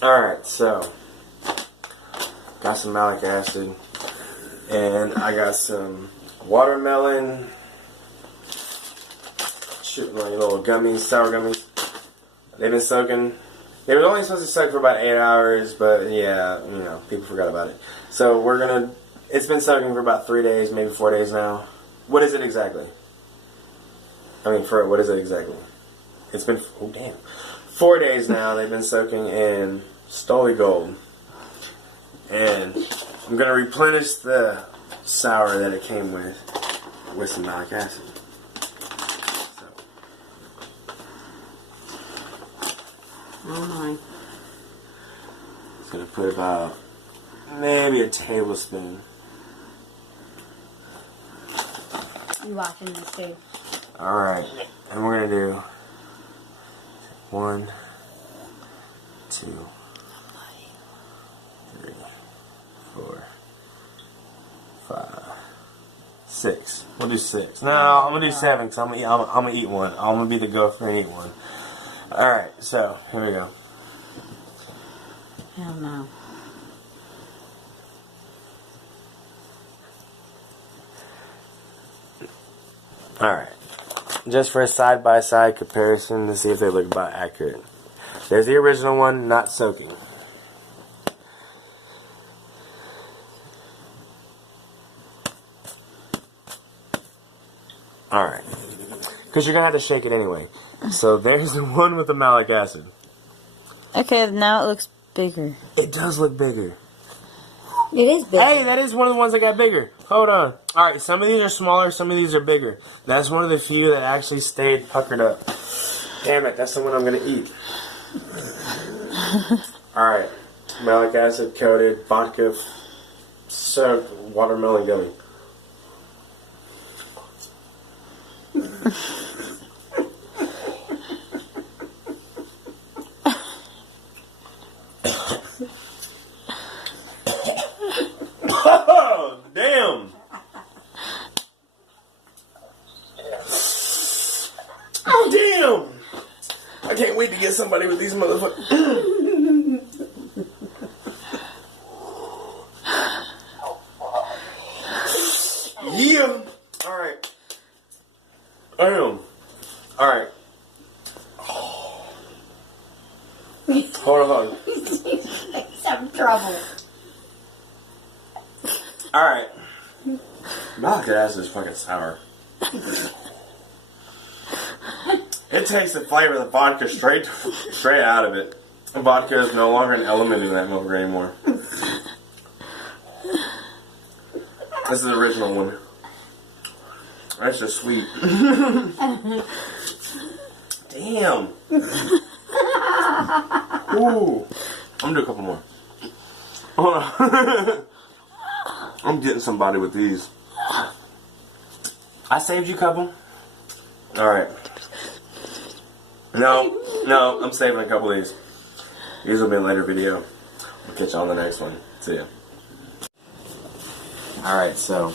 Alright, so got some malic acid, and I got some watermelon, like little gummies, sour gummies. They've been soaking. They were only supposed to soak for about 8 hours, but yeah, you know, people forgot about it. So we're gonna. It's been soaking for about 3 days, maybe 4 days now. What is it exactly? I mean, what is it exactly? It's been 4 days now. They've been soaking in Stoli Gold, and I'm gonna replenish the sour that it came with some malic acid. Oh my. Just gonna put about maybe a tablespoon. You watching this too? Alright, and we're gonna do 1, 2, 3, 4, 5, 6. We'll do 6. No, I'm gonna do 7 because I'm gonna eat one. I'm gonna be the gopher and eat one. Alright, so here we go. Hell no. Alright, just for a side-by-side comparison to see if they look about accurate. There's the original one, not soaking. Alright, because you're going to have to shake it anyway. So there's the one with the malic acid. Okay, now it looks bigger. It does look bigger. It is bigger. Hey, that is one of the ones that got bigger. Hold on. Alright, some of these are smaller, some of these are bigger. That's one of the few that actually stayed puckered up. Damn it, that's the one I'm going to eat. Alright, malic acid coated, vodka soaked watermelon gummy. Oh, damn! Oh, damn! I can't wait to get somebody with these motherfuckers. Yeah! Alright. Damn. Alright. Hold on. Some trouble. Alright. Malic acid is fucking sour. It takes the flavor of the vodka straight out of it. Vodka is no longer an element in that milk anymore. This is the original one. That's just sweet. Damn. Ooh. I'm gonna do a couple more. Hold on. I'm getting somebody with these. I saved you a couple. Alright. No, I'm saving a couple of these. These will be a later video. I'll catch you on the next one. See ya. Alright, so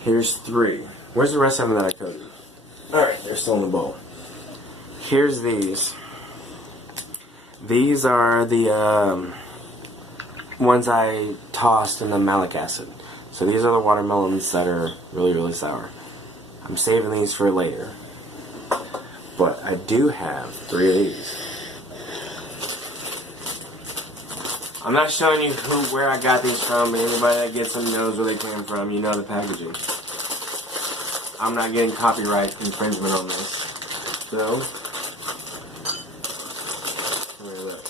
here's 3. Where's the rest of them that I cooked? Alright, they're still in the bowl. Here's these. These are the ones I tossed in the malic acid. So these are the watermelons that are really, really sour. I'm saving these for later. But I do have 3 of these. I'm not showing you where I got these from, but anybody that gets them knows where they came from. You know the packaging. I'm not getting copyright infringement on this. So, look.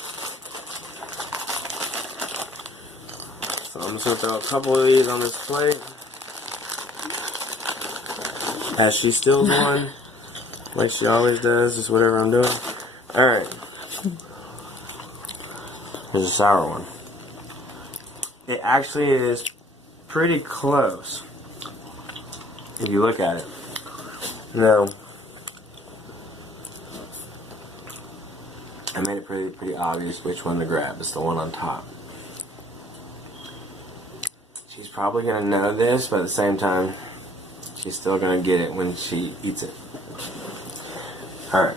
So I'm just going to throw a couple of these on this plate. As she steals one, like she always does, just whatever I'm doing. Alright. Here's a sour one. It actually is pretty close if you look at it. Now, I made it pretty obvious which one to grab. It's the one on top. She's probably going to know this, but at the same time, she's still going to get it when she eats it. Alright.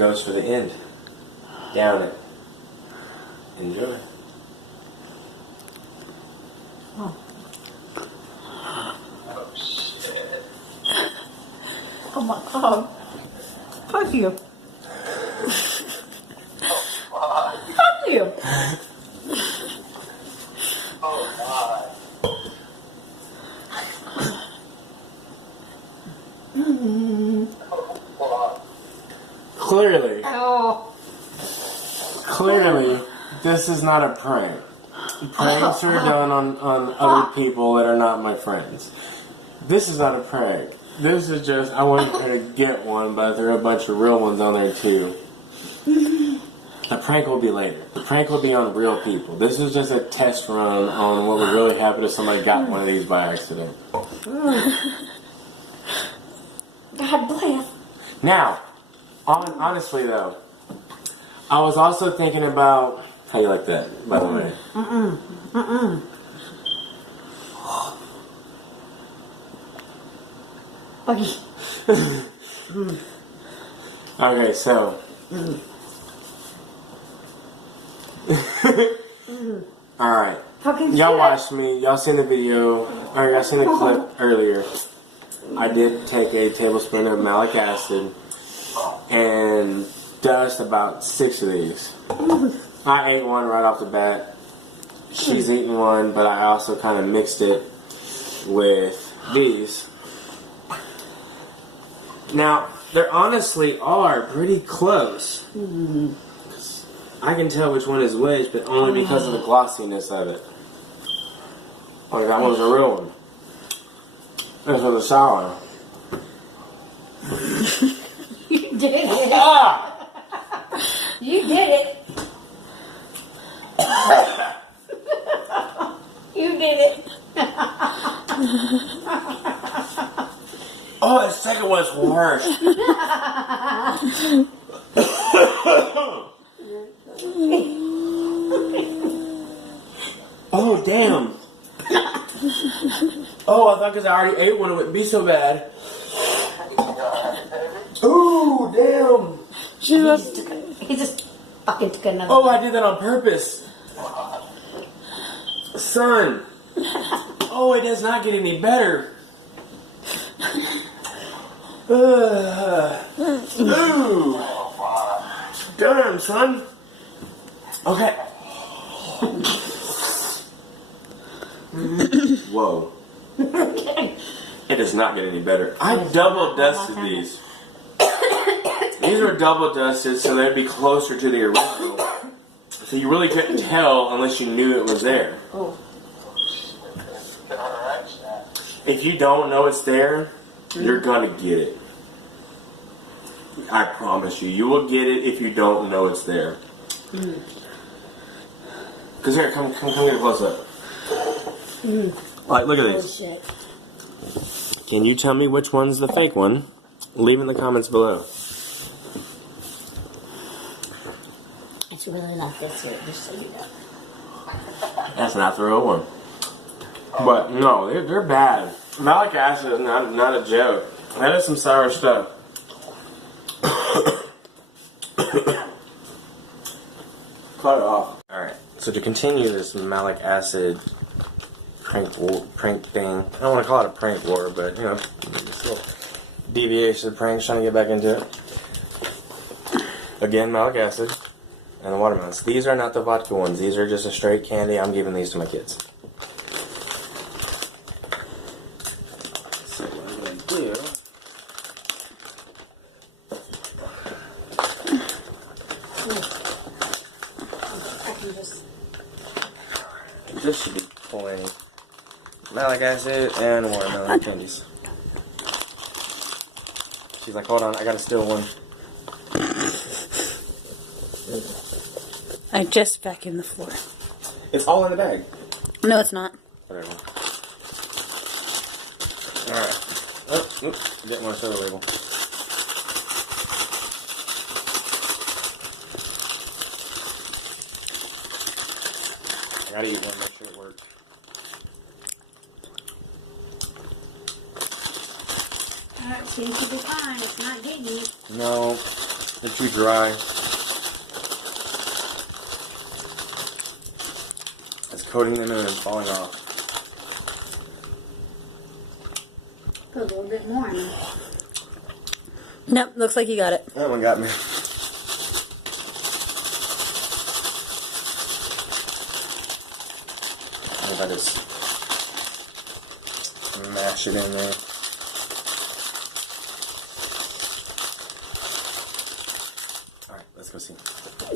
goes for the end. Down it. Enjoy. Oh. Oh, shit. Oh my god. Fuck you. Fuck you. Oh, my. Oh, wow. Clearly, Oh. clearly, this is not a prank. Pranks are done on other people that are not my friends. This is not a prank. This is just, I wanted her to get one, but there are a bunch of real ones on there too. The prank will be later. The prank will be on real people. This is just a test run on what would really happen if somebody got one of these by accident. God bless. Now, honestly though, I was also thinking about, how you like that, by the way? Okay. Okay, so. Alright. Fucking Y'all shit. watched me, y'all seen the video, or y'all seen the clip earlier. I did take a tablespoon of malic acid and dust about 6 of these. I ate one right off the bat. She's eaten one, but I also kind of mixed it with these. Now, they honestly are pretty close. I can tell which one is which, but only because of the glossiness of it. Like, that one's a real one. This one's a sour. You did it. Ah! You did it. You did it. Oh, the second one's worse. Oh, damn. Oh, I thought because I already ate one, it wouldn't be so bad. Ooh, damn. He just fucking took another. Oh, I did that on purpose. Son. Oh, it does not get any better. Ooh. Damn, son. Okay. Whoa. It does not get any better. I double dusted these. These were double dusted so they'd be closer to the original. So you really couldn't tell unless you knew it was there. Oh. If you don't know it's there, you're gonna get it. I promise you. You will get it if you don't know it's there. Cause here, come get a close up. Like, look at these. Bullshit. Can you tell me which one's the fake one? Leave in the comments below. It's really not this here, just so you know. That's not the real one. But no, they're bad. Malic acid is not a joke. That is some sour stuff. Cut it off. Alright, so to continue this malic acid prank thing, I don't want to call it a prank war, but you know, it's a little deviation of pranks, trying to get back into it. Again, malic acid and the watermelons. These are not the vodka ones. These are just a straight candy. I'm giving these to my kids. So what I'm going to do... This should be plenty. Malic acid and watermelon candies. She's like, hold on, I gotta steal one. I just vacuumed the floor. It's all in the bag. No, it's not. Whatever. Alright. Oh, oops, didn't want to show the label. I gotta eat one, make sure it works. Alright, seems to be fine. It's not getting you. No. They're too dry. It's coating them and then falling off. Put a little bit more in it. Nope, looks like you got it. That one got me. If I just mash it in there. Alright, let's go see.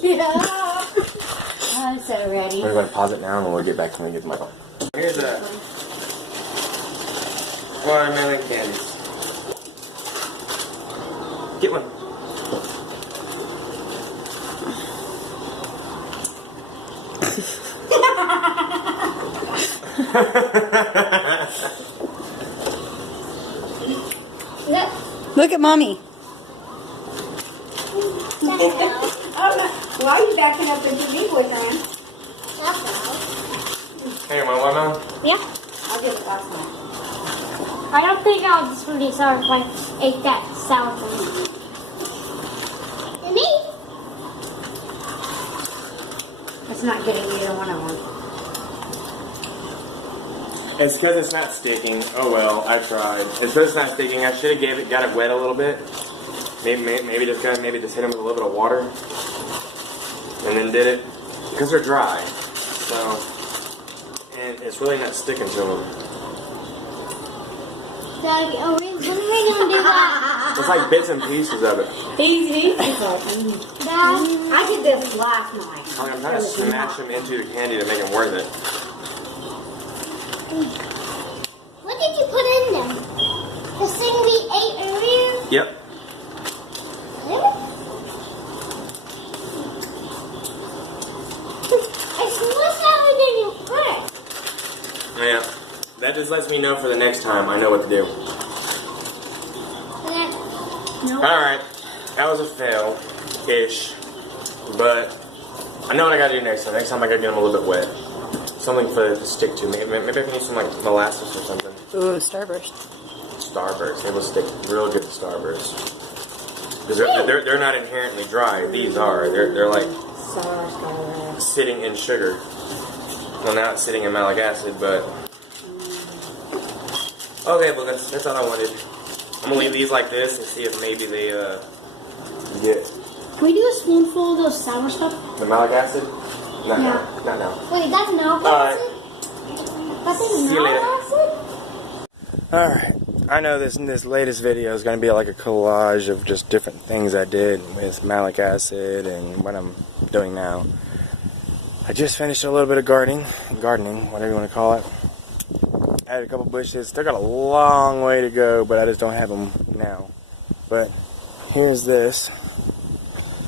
Yeah. I'm so ready. We're going to pause it now and we'll get back when we get to my phone. Here's a watermelon candies. Get one. Look at mommy. Why are you backing up into me with him? Hey, you want watermelon? Yeah. I'll get the last one. I don't think I would just really sour if I ate that sour food. And me? It's not getting either one of them. It's because it's not sticking. Oh well, I tried. It's because it's not sticking. I should have got it wet a little bit. Maybe just hit them with a little bit of water, and then did it because they're dry. So, and it's really not sticking to them. Daddy, when are we gonna do that? It's like bits and pieces of it. Easy. Dad? I did this last night. I'm trying to smash them into the candy to make them worth it. What did you put in them? The thing we ate earlier? Yep. It's not how we did it first. Yeah. That just lets me know for the next time I know what to do. Alright. That was a fail-ish. But I know what I gotta do next time. Next time I gotta get them a little bit wet. Something for it to stick to. Maybe I can use some like molasses or something. Ooh, Starburst. Starburst. It will stick real good to Starburst. Because they're not inherently dry. These are. They're like sitting in sugar. Well, now it's sitting in malic acid, but okay. Well, that's all I wanted. I'm gonna leave these like this and see if maybe they get Can we do a spoonful of those sour stuff? the malic acid. Not Yeah. now. Not now. Wait, that's no Alright. acid? That's See you no later. acid? Alright, I know this latest video is going to be like a collage of just different things I did with malic acid and what I'm doing now. I just finished a little bit of gardening, whatever you want to call it. Added a couple bushes, still got a long way to go, but I just don't have them now. But here's this.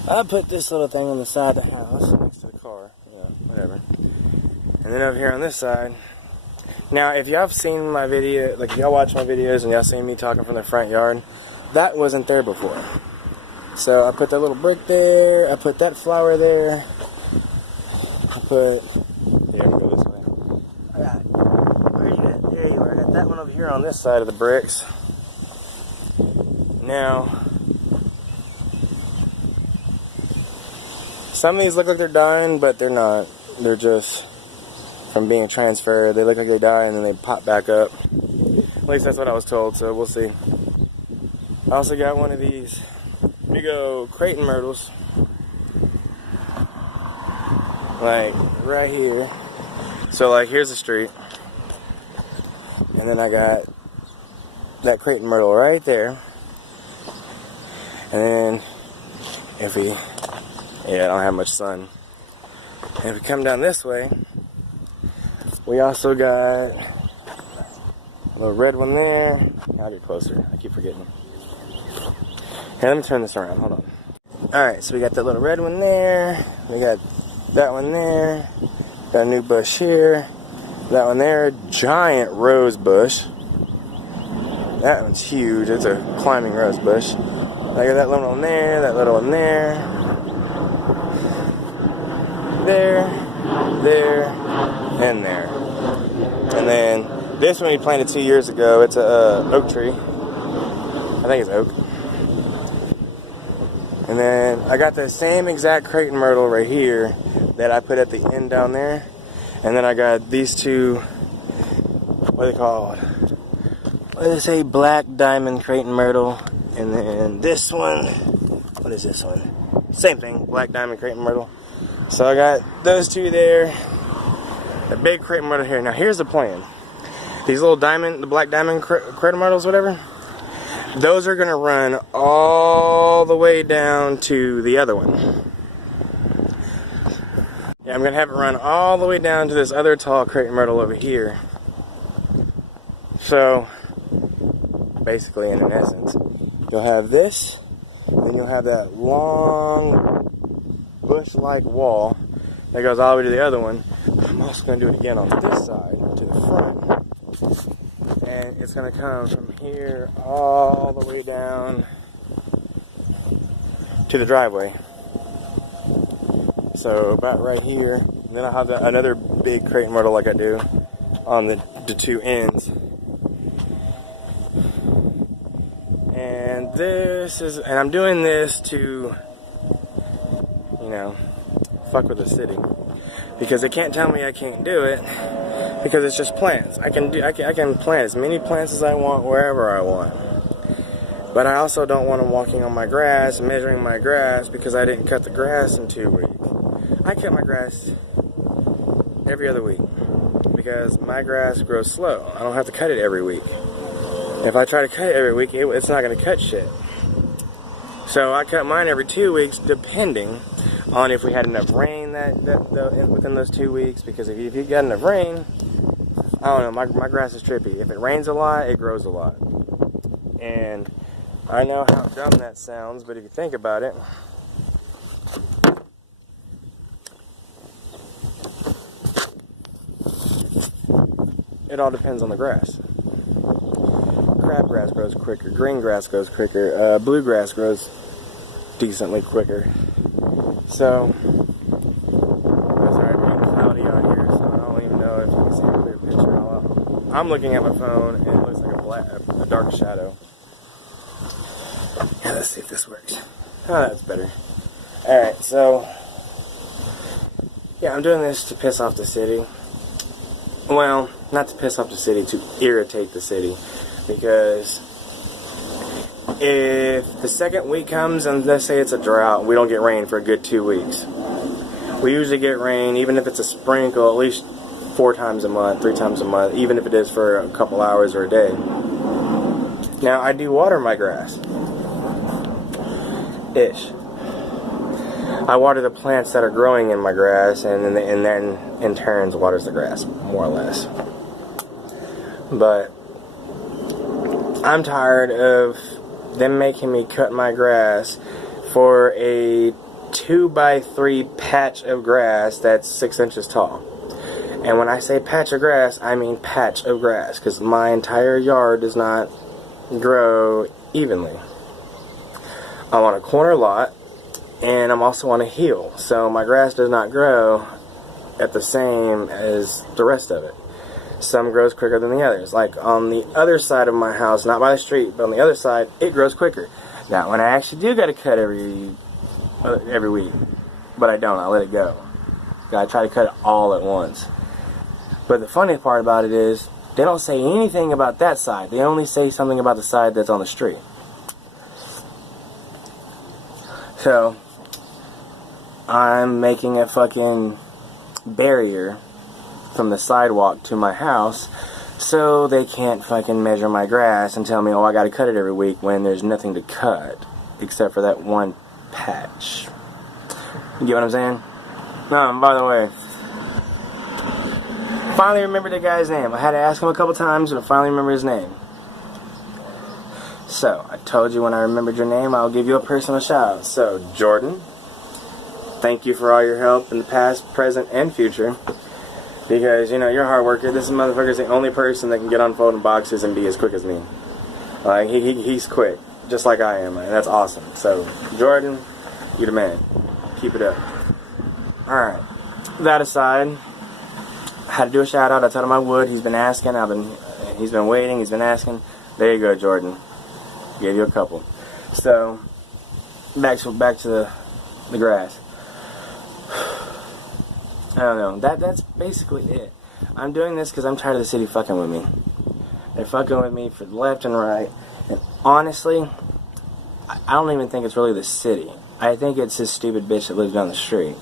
I put this little thing on the side of the house, next to the car, whatever. And then over here on this side, now, if y'all have seen my video, like if y'all watch my videos and y'all seen me talking from the front yard, that wasn't there before. So I put that little brick there, I put that flower there, I put, here, let me go this way. I got, where you at? There you are, I got that one over here on this side of the bricks. Now, some of these look like they're dying, but they're not. They're just from being transferred. They look like they die and then they pop back up. At least that's what I was told, so we'll see. I also got one of these big old Creighton myrtles. Like, right here. So, like, here's the street. And then I got that Creighton myrtle right there. And then, if we... Yeah, I don't have much sun. And if we come down this way, we also got a little red one there. I'll get closer. I keep forgetting. Here, let me turn this around. Hold on. Alright, so we got that little red one there. We got that one there. Got a new bush here. That one there. Giant rose bush. That one's huge. It's a climbing rose bush. I got that little one there. That little one there. There. There. And there. And then this one we planted 2 years ago. It's a oak tree. I think it's oak. And then I got the same exact crate and myrtle right here that I put at the end down there. And then I got these two, what are they called? What do they say? Black diamond crate and myrtle. And then this one, what is this one? Same thing, black diamond crate and myrtle. So I got those two there. The big crate and myrtle here. Now here's the plan. These little diamond, the black diamond crate and myrtles, whatever. Those are gonna run all the way down to the other one. Yeah, I'm gonna have it run all the way down to this other tall crate and myrtle over here. So, basically, in essence, you'll have this, and you'll have that long bush-like wall that goes all the way to the other one. I'm also gonna do it again on this side to the front. And it's going to come from here all the way down to the driveway. So about right here. And then I'll have another big crate and myrtle like I do on the two ends. And and I'm doing this to, you know, fuck with the city. Because they can't tell me I can't do it. Because it's just plants. I can plant as many plants as I want wherever I want. But I also don't want them walking on my grass, measuring my grass because I didn't cut the grass in 2 weeks. I cut my grass every other week because my grass grows slow. I don't have to cut it every week. If I try to cut it every week, it's not going to cut shit. So I cut mine every 2 weeks, depending on if we had enough rain within those 2 weeks. Because if you got enough rain, I don't know, my grass is trippy. If it rains a lot, it grows a lot. And I know how dumb that sounds, but if you think about it, it all depends on the grass. Crabgrass grows quicker, green grass grows quicker, bluegrass grows decently quicker. So, it's already being cloudy out here, so I don't even know if you can see a clear picture. I'm looking at my phone and it looks like a dark shadow. Yeah, let's see if this works. Oh, that's better. Alright, so, yeah, I'm doing this to piss off the city. Well, not to piss off the city, to irritate the city. Because if the second week comes and let's say it's a drought, we don't get rain for a good 2 weeks. We usually get rain, even if it's a sprinkle, at least 4 times a month, 3 times a month, even if it is for a couple hours or a day. Now, I do water my grass. Ish. I water the plants that are growing in my grass, and then in turns waters the grass, more or less. But I'm tired of them making me cut my grass for a 2x3 patch of grass that's 6 inches tall. And when I say patch of grass, I mean patch of grass, because my entire yard does not grow evenly. I'm on a corner lot, and I'm also on a hill, so my grass does not grow at the same as the rest of it. Some grows quicker than the others. Like on the other side of my house, not by the street, but on the other side, it grows quicker. Now, when I actually do got to cut every week, but I don't, I let it go. I try to cut it all at once. But the funny part about it is, they don't say anything about that side. They only say something about the side that's on the street. So, I'm making a fucking barrier from the sidewalk to my house so they can't fucking measure my grass and tell me, oh, I gotta cut it every week when there's nothing to cut except for that one patch. You get what I'm saying? No, by the way, finally remembered the guy's name. I had to ask him a couple times, but I finally remember his name. So, I told you when I remembered your name, I'll give you a personal shout out. So, Jordan, thank you for all your help in the past, present, and future. Because, you know, you're a hard worker. This motherfucker's the only person that can get on folding boxes and be as quick as me. Like, he's quick, just like I am, and that's awesome. So, Jordan, you the man. Keep it up. Alright. That aside, I had to do a shout out. I told him I would. He's been asking. He's been waiting. He's been asking. There you go, Jordan. Gave you a couple. So, back to the grass. I don't know. That's basically it. I'm doing this because I'm tired of the city fucking with me. They're fucking with me for left and right. And honestly, I don't even think it's really the city. I think it's this stupid bitch that lives down the street.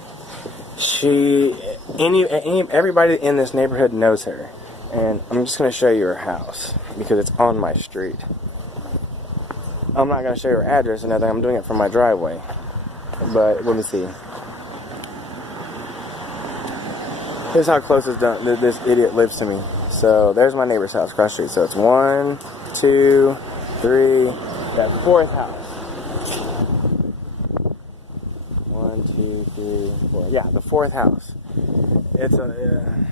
Everybody in this neighborhood knows her. And I'm just going to show you her house because it's on my street. I'm not going to show you her address or nothing. I'm doing it from my driveway. But let me see. Here's how close this idiot lives to me. So there's my neighbor's house across the street. So it's 1, 2, 3. That fourth house. 1, 2, 3, 4. Yeah, the fourth house. It's a.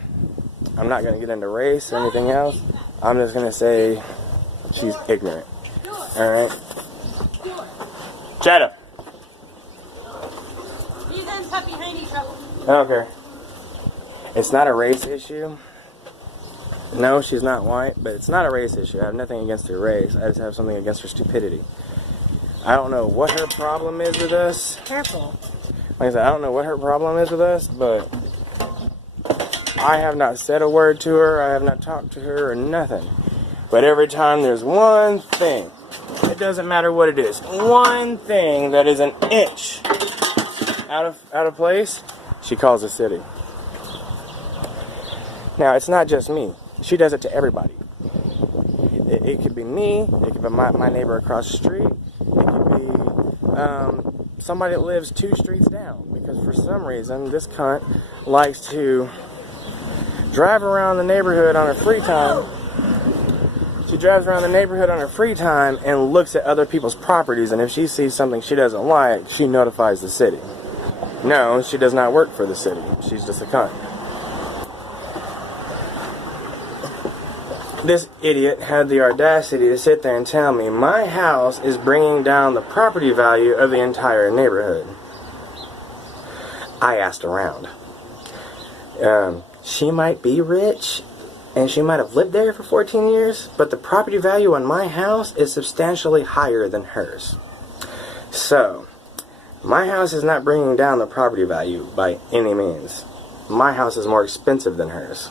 I'm not gonna get into race or anything else. I'm just gonna say she's ignorant. All right. Shut up. He's in puppy handy trouble. I don't care. It's not a race issue. No, she's not white, but it's not a race issue. I have nothing against her race. I just have something against her stupidity. I don't know what her problem is with us. Careful. Like I said, I don't know what her problem is with us, but I have not said a word to her. I have not talked to her or nothing. But every time there's one thing, it doesn't matter what it is, one thing that is an inch out of place, she calls the city. Now, it's not just me. She does it to everybody. It could be me. It could be my neighbor across the street. It could be somebody that lives 2 streets down. Because for some reason, this cunt likes to drive around the neighborhood on her free time. She drives around the neighborhood on her free time and looks at other people's properties. And if she sees something she doesn't like, she notifies the city. No, she does not work for the city. She's just a cunt. This idiot had the audacity to sit there and tell me my house is bringing down the property value of the entire neighborhood. I asked around. She might be rich, and she might have lived there for 14 years, but the property value on my house is substantially higher than hers. So, my house is not bringing down the property value by any means. My house is more expensive than hers.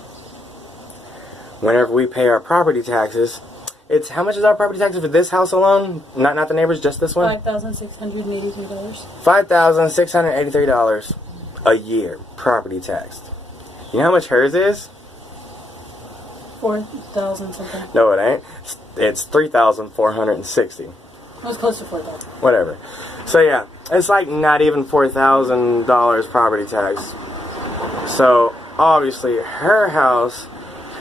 Whenever we pay our property taxes, it's how much is our property taxes for this house alone? Not the neighbors, just this one? $5,683. $5,683 a year property taxed. You know how much hers is? 4,000 something. No, it ain't. It's $3,460. It was close to 4,000. Whatever. So yeah, it's like not even $4,000 property tax. So obviously her house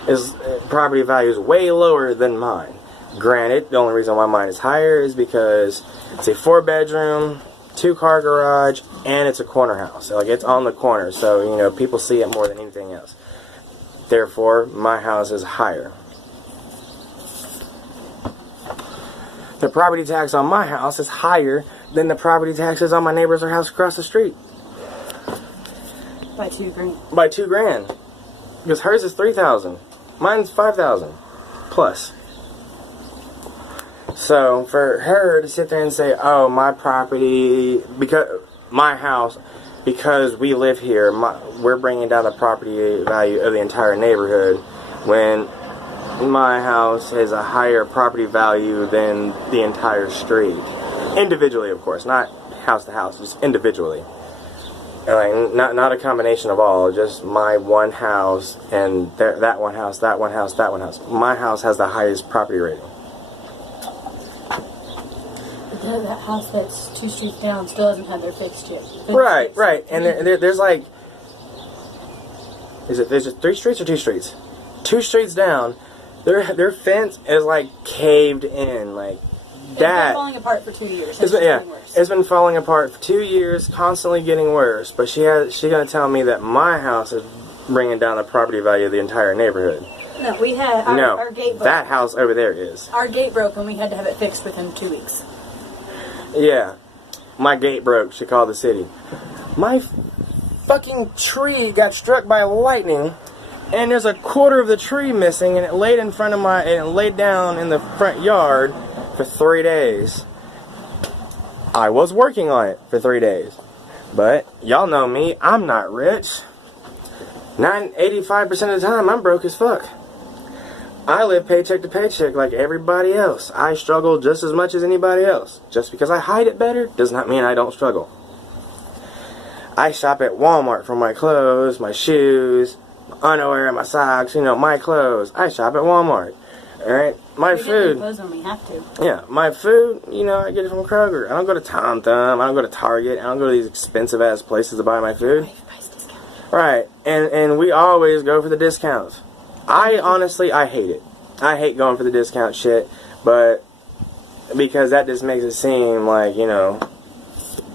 is property value is way lower than mine. Granted, the only reason why mine is higher is because it's a 4-bedroom, 2-car garage, and it's a corner house. So, like, it's on the corner, so you know people see it more than anything else. Therefore, my house is higher. The property tax on my house is higher than the property taxes on my neighbor's house across the street. By $2,000. By $2,000. Because hers is $3,000. Mine's $5,000 plus. So for her to sit there and say, "Oh, my property, because my house, because we live here, we're bringing down the property value of the entire neighborhood," when my house has a higher property value than the entire street, individually, of course, not house to house, just individually. Like, not a combination of all, just my one house and that one house, that one house, that one house. My house has the highest property rating. That house that's 2 streets down still hasn't had their fixed yet. Right. And there's like, there's just 3 streets or 2 streets? 2 streets down, their fence is like caved in, like. It's been falling apart for 2 years. It's been falling apart for 2 years, constantly getting worse. But she's gonna tell me that my house is bringing down the property value of the entire neighborhood. No, we had our gate broke. That house over there is. Our gate broke and we had to have it fixed within 2 weeks. Yeah, my gate broke. She called the city. My fucking tree got struck by lightning, and there's a quarter of the tree missing, and it laid down in the front yard for 3 days. I was working on it for 3 days. But y'all know me, I'm not rich. 85% of the time, I'm broke as fuck. I live paycheck to paycheck like everybody else. I struggle just as much as anybody else. Just because I hide it better does not mean I don't struggle. I shop at Walmart for my clothes, my shoes, my underwear, my socks, you know, my clothes. I shop at Walmart. Alright? My We food. get clothes when we have to. Yeah, my food, you know, I get it from Kroger. I don't go to Tom Thumb. I don't go to Target. I don't go to these expensive ass places to buy my food. Price discount. Right, and we always go for the discounts. Honestly, I hate it. I hate going for the discount shit, but because that just makes it seem like, you know,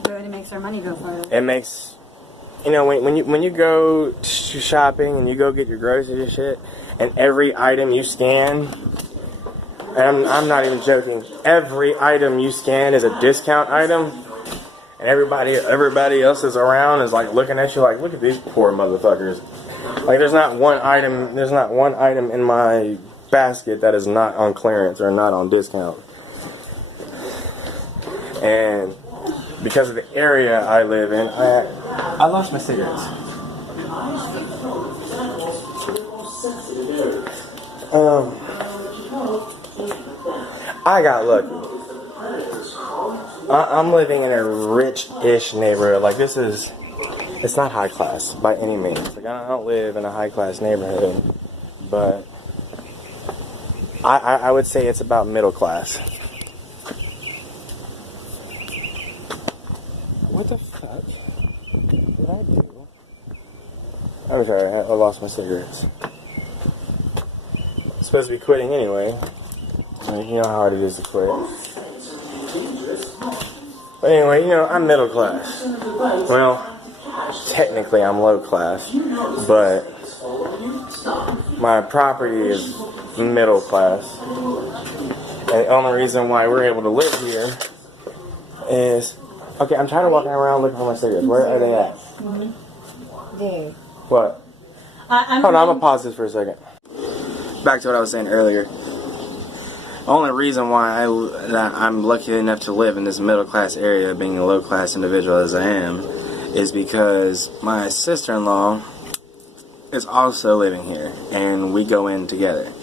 It really makes our money go further. it makes, you know, when you go shopping and you go get your groceries and shit, and every item you scan, and I'm not even joking, every item you scan is a discount item, and everybody else is around is like looking at you like, look at these poor motherfuckers. Like there's not one item in my basket that is not on clearance or not on discount. And because of the area I live in, I lost my cigarettes. I got lucky. I'm living in a rich-ish neighborhood. Like it's not high class by any means. Like I don't live in a high class neighborhood, but I would say it's about middle class. What the fuck did I do? I'm sorry, I lost my cigarettes. I'm supposed to be quitting anyway. You know how hard it is to quit. But anyway, you know, I'm middle class. Well, technically I'm low class, but my property is middle class. And the only reason why we're able to live here is... Okay, I'm trying to walk around looking for my cigarettes. Where are they at? There. What? Hold on, I'm going to pause this for a second. Back to what I was saying earlier. The only reason why that I'm lucky enough to live in this middle class area, being a low class individual as I am, is because my sister-in-law is also living here, and we go in together.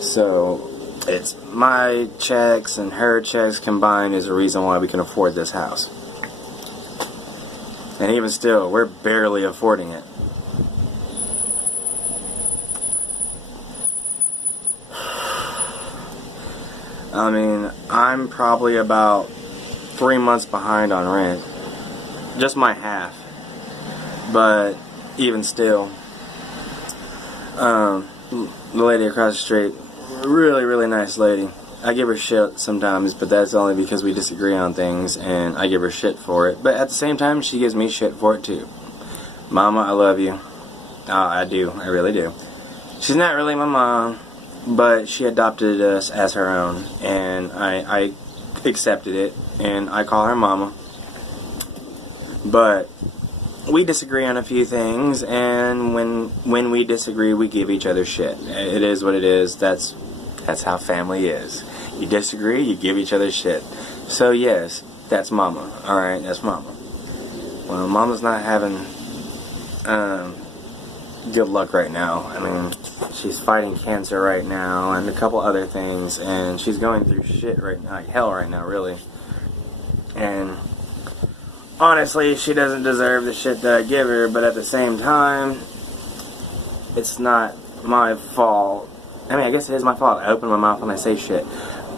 So it's my checks and her checks combined is the reason why we can afford this house. And even still, we're barely affording it. I mean, I'm probably about 3 months behind on rent. Just my half. But even still, the lady across the street, really, really nice lady. I give her shit sometimes, but that's only because we disagree on things, and I give her shit for it. But at the same time, she gives me shit for it too. Mama, I love you. I do. I really do. She's not really my mom, but she adopted us as her own, and I accepted it, and I call her Mama. But we disagree on a few things, and when we disagree, we give each other shit. It is what it is. That's how family is. You disagree, you give each other shit. So yes, that's Mama. Alright, that's Mama. Well, Mama's not having good luck right now. I mean, she's fighting cancer right now and a couple other things, and she's going through shit right now, like hell right now, really. And honestly, she doesn't deserve the shit that I give her, but at the same time, it's not my fault. I mean, I guess it is my fault. I open my mouth when I say shit.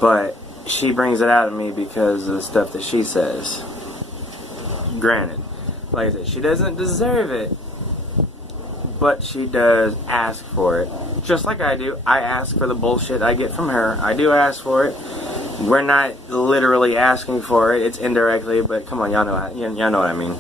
But she brings it out of me because of the stuff that she says. Granted. Like I said, she doesn't deserve it. But she does ask for it. Just like I do. I ask for the bullshit I get from her. I do ask for it. We're not literally asking for it. It's indirectly, but come on, y'all know what I mean.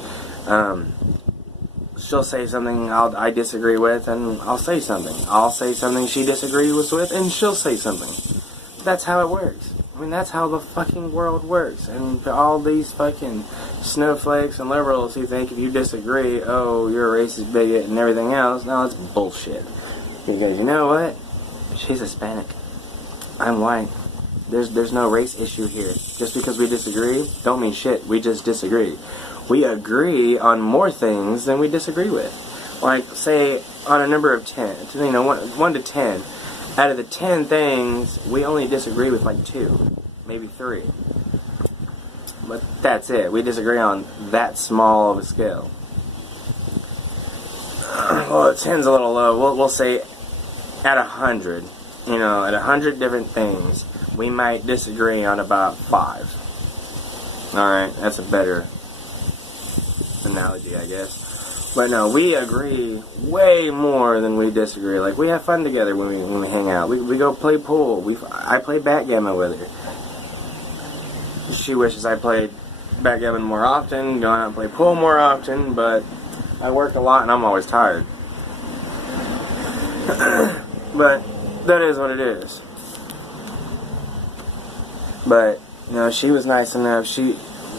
She'll say something I disagree with, and I'll say something. I'll say something she disagrees with, and she'll say something. That's how it works. I mean, that's how the fucking world works. And all these fucking snowflakes and liberals who think if you disagree, oh, you're a racist bigot and everything else, no, it's bullshit. Because you know what? She's Hispanic. I'm white. There's no race issue here. Just because we disagree, don't mean shit. We just disagree. We agree on more things than we disagree with. Like, say, on a number of 10, 1 to 10, out of the 10 things, we only disagree with like 2, maybe 3. But that's it. We disagree on that small of a scale. Well, 10's a little low. We'll say at 100, at 100 different things, we might disagree on about 5. Alright, that's a better analogy, I guess. But no, we agree way more than we disagree. Like, we have fun together when we hang out. We go play pool. I play backgammon with her. She wishes I played backgammon more often, go out and play pool more often, but I work a lot and I'm always tired. But that is what it is. But, she was nice enough.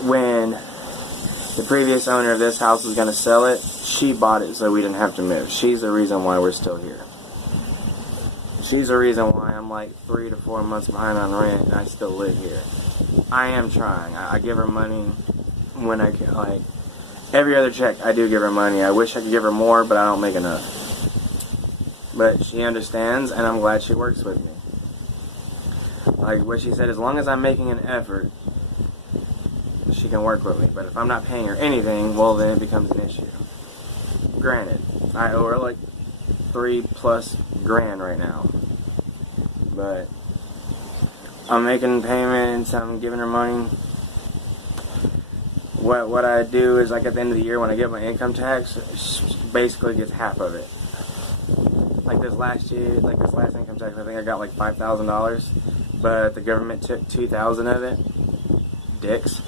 When the previous owner of this house was going to sell it, she bought it so we didn't have to move. She's the reason why we're still here. She's the reason why I'm like 3 to 4 months behind on rent and I still live here. I am trying. I give her money when I can. Like, every other check, I do give her money. I wish I could give her more, but I don't make enough. But she understands, and I'm glad she works with me. Like what she said, as long as I'm making an effort, she can work with me. But if I'm not paying her anything, well, then it becomes an issue. Granted, I owe her like $3+ grand right now. But I'm making payments, I'm giving her money. What I do is, like, at the end of the year when I get my income tax, she basically gets half of it. Like this last income tax, I think I got like $5,000, but the government took $2,000 of it, dicks,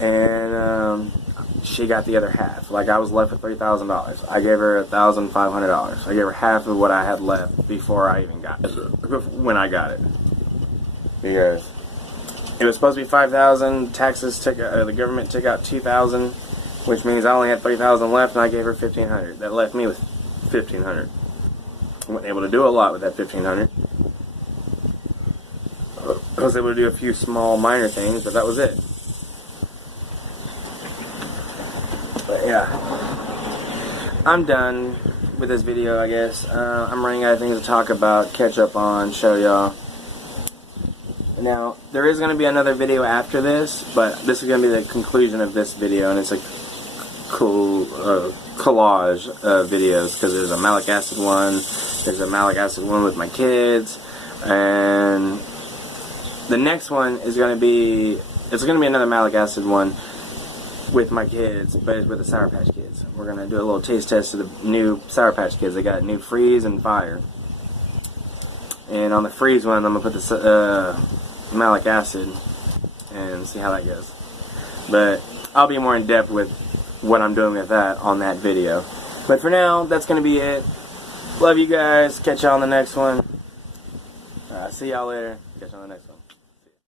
and she got the other half. Like, I was left with $3,000. I gave her $1,500. I gave her half of what I had left before I even got it, when I got it. Because it was supposed to be $5,000. Taxes the government took out $2,000, which means I only had $3,000 left, and I gave her $1,500. That left me with $1,500. I wasn't able to do a lot with that $1,500. I was able to do a few small minor things, but that was it. But yeah, I'm done with this video, I guess. I'm running out of things to talk about, catch up on, show y'all. Now, there is going to be another video after this, but this is going to be the conclusion of this video, and it's a cool collage of videos, because there's a malic acid one, there's a malic acid one with my kids, and the next one is going to be, it's going to be another malic acid one with my kids, but it's with the Sour Patch Kids. We're going to do a little taste test of the new Sour Patch Kids. They got new freeze and fire. And on the freeze one, I'm going to put the malic acid and see how that goes. But I'll be more in depth with what I'm doing with that on that video. But for now, that's going to be it. Love you guys. Catch y'all on the next one. See y'all later. Catch y'all on the next one.